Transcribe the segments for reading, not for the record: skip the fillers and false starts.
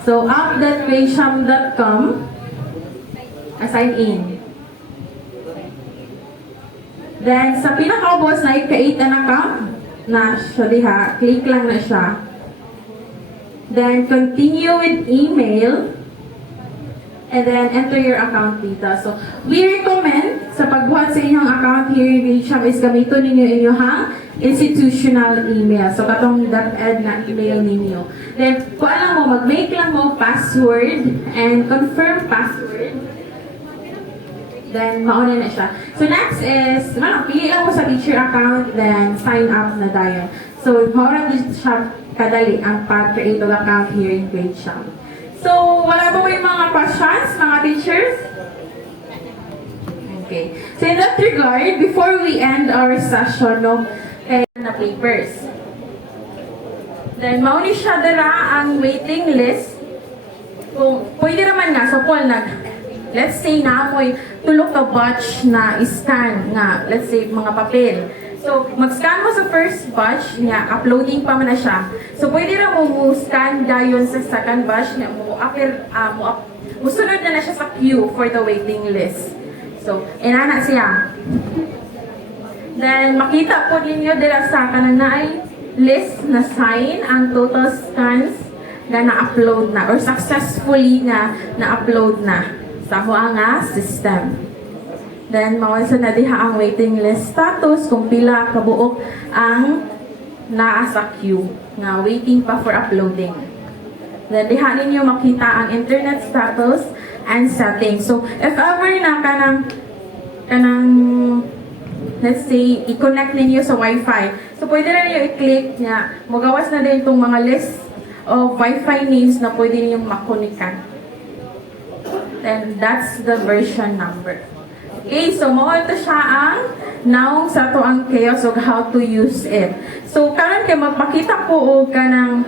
So, app.waysham.com, assign in. Then, sa pinaka-boss na i-create an account na siya diha, click lang na siya. Then, continue with email. And then, enter your account details. So, we recommend sa pagbuhat sa inyong account here in Waysham is gamiton ninyo inyong institutional email. So, katong .ed na email ninyo. Then, kung alam mo, mag-make lang mo password and confirm password. Then, mauna na siya. So, next is, pili lang mo sa teacher account, then sign up na tayo. So, mauna din siya kadali ang pag-create of account here in Waysham. So, wala ba may mga questions, mga teachers? Okay. So, in that regard, before we end our session, na papers. Then, mauni siya dara ang waiting list. Kung pwede naman nga, so Paul, let's say na amoy tulok ka batch na scan nga, let's say, mga papel. So, mag-scan mo sa first batch niya, uploading pa man na siya. So, pwede rin mo scan dayon sa second batch niya, musunod na siya sa queue for the waiting list. So, inana siya. Then, makita po ninyo dila sa kananaay list na sign ang total scans na na-upload na or successfully na na-upload na sa huanga system. Then, mawansa na diha ang waiting list status kung pila kabuok ang naa sa queue nga waiting pa for uploading. Then, diha ninyo makita ang internet status and settings. So, if ever na kanang let's say, i-connect ninyo sa Wi-Fi. So, pwede na ninyo i-click niya. Magawas na din itong mga list of Wi-Fi names na pwede ninyong makonikan. Then, that's the version number. Okay, so mawala siya ang naong sa to ang chaos of how to use it. So, karon kay magpakita ko og kanang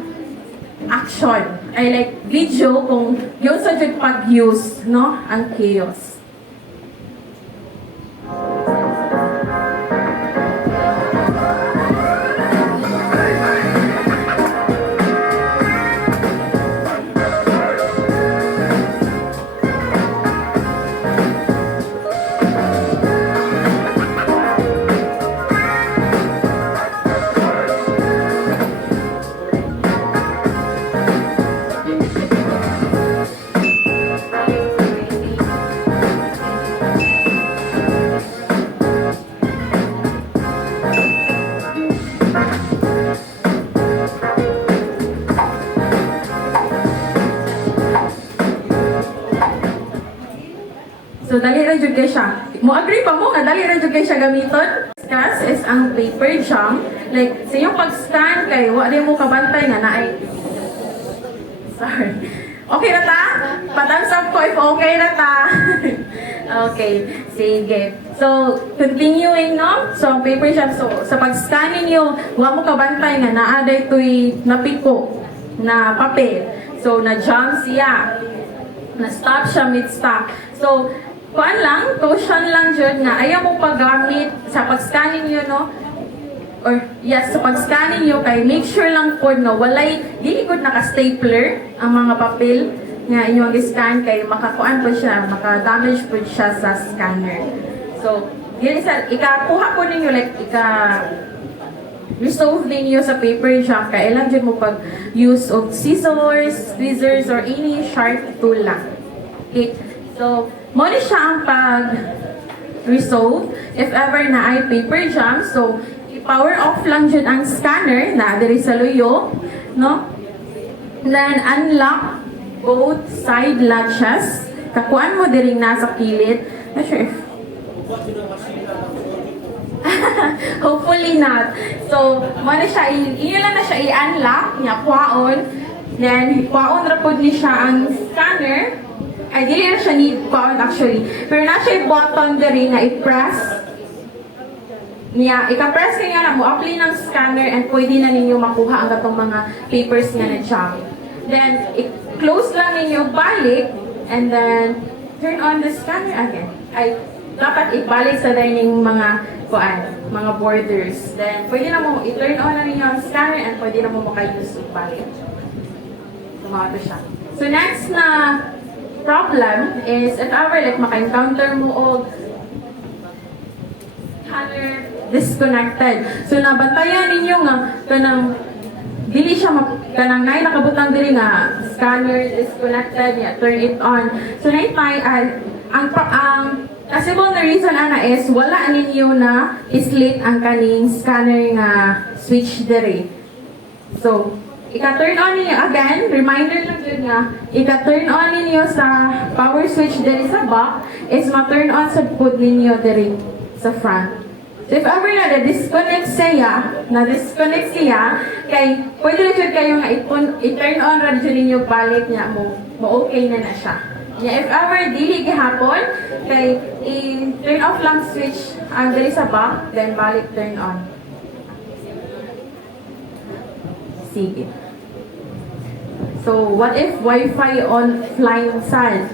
action. I like video kung yun sa jud pag-use, no? Ang chaos. So, dali rin jud kay siya. Mo agree pa mo nga dali rin jud kay siya gamiton. Discuss is ang paper jam. Like, sa iyong pag-scan kay wa din mo kabantay nga naay. Sorry. Okay na ta? Pa-thumbs up ko if okay na ta. Okay, sige. So, continuing, no? So, paper jam. So, sa pag-scan ninyo, wa mo kabantay nga naaday to'y napiko na papel. So, na-jam siya. Na-stop siya mid-stop. So, kuan lang, caution lang dyan nga, ayaw mo paggamit sa pag-scan ninyo, no? Or, yes, sa pag-scan ninyo, kay make sure lang po, no, walay, dili good naka-stapler ang mga papel nga inyong i-scan, kay makakuan po siya, maka-damage po siya sa scanner. So, yun isa, ikakuha po ninyo, like, resolve ninyo sa paper jam, kaya ilang dyan mo pag-use of scissors, tweezers, or any sharp tool lang. Okay, so, muna siya ang pag-resolve if ever na ay paper jam. So, i-power off lang dyan ang scanner na diri sa luyo, no? Then, unlock both side latches. Kakuan mo diri nasa kilid. Not sure if... Hopefully not. So, muna siya, inyo lang na siya i-unlock niya, kwaon. Then, kwaon rapod ni siya ang scanner. Ay, dili na siya need button actually. Pero na siya yung button diri na i-press niya. Ika-press niya na mo, apply ng scanner and pwede na ninyo makuha ang gatong mga papers niya na jam. Then, i-close lang ninyo balik and then turn on the scanner again. Ay, dapat ibalik sa dining mga borders. Then, pwede na mo i-turn on na ninyo ang scanner and pwede na mo maka-use balik. So, mga to siya. So next na problem is if ever like maka-encounter mo og scanner disconnected. So nabantayan ninyo nga kanang dili siya kanang nay nakabutang diri nga scanner disconnected ya, turn it on. So naitay ang possible na reason ana is wala ninyo na islit ang kaning scanner nga switch diri. So ika-turn on ninyo again, reminder lang yun nga, ika-turn on ninyo sa power switch diri sa back is ma-turn on sa pod ninyo diri sa front. So if ever na-disconnect siya, kay pwede na siya kayo nga i-turn on ra dyan ninyo balik niya mo okay na siya. Yeah, if ever dili gihapon, kay i-turn off lang switch ang diri sa back, then balik turn on. Sige. So, what if Wi-Fi on flying sad?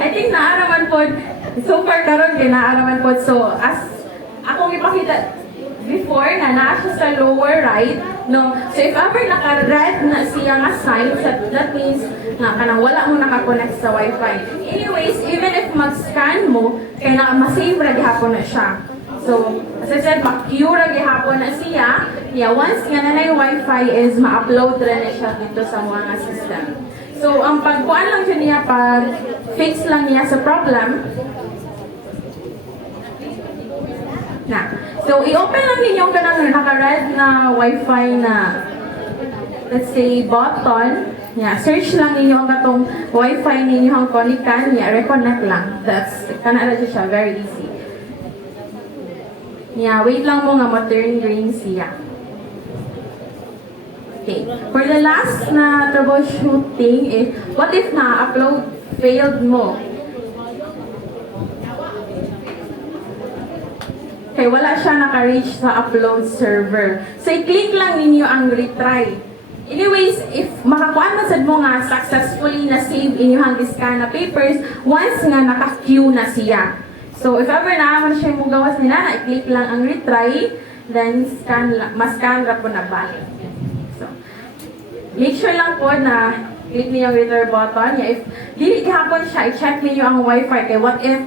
I think naaraman po, so far karon kay naaraman po. So, as akong ipakita before na naa siya sa lower right, no? So, if ever naka-red na siya nga sign, that means na kanang wala mo nakakonect sa Wi-Fi. Anyways, even if mag-scan mo, kaya masave ra gihapon na siya. So, as I said, ma-queue ra gihapon na siya. Yeah, once nga na yung Wi-Fi is ma-upload ra na siya dito sa mga system. So, ang pagkuhan lang siya niya, pag-fix lang niya sa problem. Na. So, i-open lang ninyo ka ng naka-red na Wi-Fi na, let's say, button. Yeah, search lang ninyo ang katong Wi-Fi ninyo ang connectan. Yeah, reconnect lang. That's, kanala siya, very easy. Yeah, wait lang mo nga ma-turn green siya. Okay. For the last na troubleshooting is, what if na-upload failed mo? Okay, wala siya naka-reach sa upload server. So, i-click lang ninyo ang retry. Anyways, if makakuha man sad mo nga successfully na save inyong scan na papers, once nga naka-queue na siya. So, if ever naman siya mong gawas nila, i-click lang ang retry, then mas-scan ra po na balik. So, make sure lang po na click niyo yung return button. Yeah, if dili gihapon siya, i-check niyo ang Wi-Fi. Kaya what if